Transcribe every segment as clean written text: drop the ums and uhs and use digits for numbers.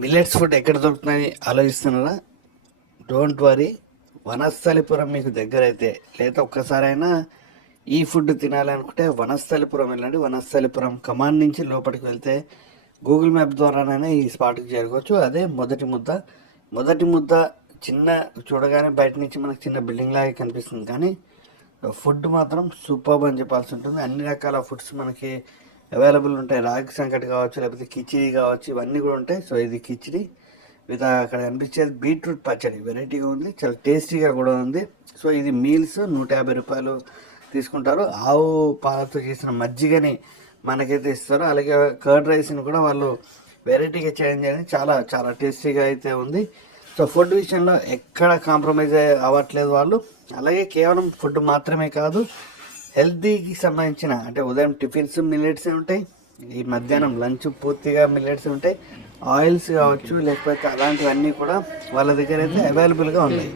Millets food ఎక్కడ దొరుకుతున్నాయని ఆలోచిస్తున్నారా? Don't worry, Vanasthalipuram మీకు దగ్గర అయితే, లేదా ఒక్కసారైనా ఈ ఫుడ్ తినాలనుకుంటే వనస్థలిపురం వెళ్ళండి. వనస్థలిపురం కమాండ్ నుంచి లోపలికి వెళ్తే గూగుల్ మ్యాప్ ద్వారానైనా ఈ స్పాట్కి చేరుకోవచ్చు. అదే మొదటి ముద్ద. మొదటి ముద్ద చిన్న, చూడగానే బయట నుంచి మనకు చిన్న బిల్డింగ్ లాగా కనిపిస్తుంది, కానీ ఫుడ్ మాత్రం సూపర్బ్ అని చెప్పాల్సి ఉంటుంది. అన్ని రకాల ఫుడ్స్ మనకి అవైలబుల్ ఉంటాయి. రాగి సంకటి కావచ్చు, లేకపోతే కిచిడి కావచ్చు, ఇవన్నీ కూడా ఉంటాయి. సో ఇది కిచిడి విత్ అక్కడ కనిపించేది బీట్రూట్ పచ్చడి, వెరైటీగా ఉంది, చాలా టేస్టీగా కూడా ఉంది. సో ఇది మీల్స్ 150 రూపాయలు తీసుకుంటారు. ఆవు పాలతో చేసిన మజ్జిగని మనకైతే ఇస్తారు. అలాగే కర్డ్ రైస్ని కూడా వాళ్ళు వెరైటీగా చేంజ్ చేయడం చాలా చాలా టేస్టీగా అయితే ఉంది. సో ఫుడ్ విషయంలో ఎక్కడ కాంప్రమైజ్ అవ్వట్లేదు వాళ్ళు. అలాగే కేవలం ఫుడ్ మాత్రమే కాదు, హెల్తీకి సంబంధించిన అంటే ఉదయం టిఫిన్స్ మిల్లెట్స్ ఉంటాయి, ఈ మధ్యాహ్నం లంచ్ పూర్తిగా మిల్లెట్స్ ఉంటాయి, ఆయిల్స్ కావచ్చు లేకపోతే అలాంటివన్నీ కూడా వాళ్ళ దగ్గర అయితే అవైలబుల్గా ఉన్నాయి.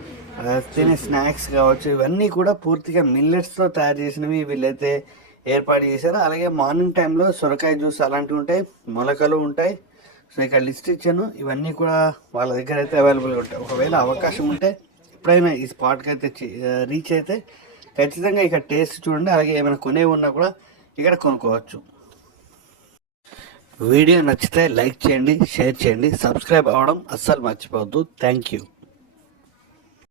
తినే స్నాక్స్ కావచ్చు, ఇవన్నీ కూడా పూర్తిగా మిల్లెట్స్తో తయారు చేసినవి వీళ్ళైతే ఏర్పాటు చేశారు. అలాగే మార్నింగ్ టైంలో సొరకాయ జ్యూస్ అలాంటివి ఉంటాయి, మొలకలు ఉంటాయి. సో ఇక్కడ లిస్ట్ ఇచ్చాను, ఇవన్నీ కూడా వాళ్ళ దగ్గర అయితే అవైలబుల్గా ఉంటాయి. ఒకవేళ అవకాశం ఉంటే ఎప్పుడైనా ఈ స్పాట్కి అయితే రీచ్ అయితే ఖచ్చితంగా ఇక్కడ టేస్ట్ చూడండి. అలాగే ఏమైనా కొనేవి ఉన్నా కూడా ఇక్కడ కొనుక్కోవచ్చు. వీడియో నచ్చితే లైక్ చేయండి, షేర్ చేయండి, సబ్స్క్రైబ్ అవ్వడం అస్సలు మర్చిపోవద్దు. Thank you.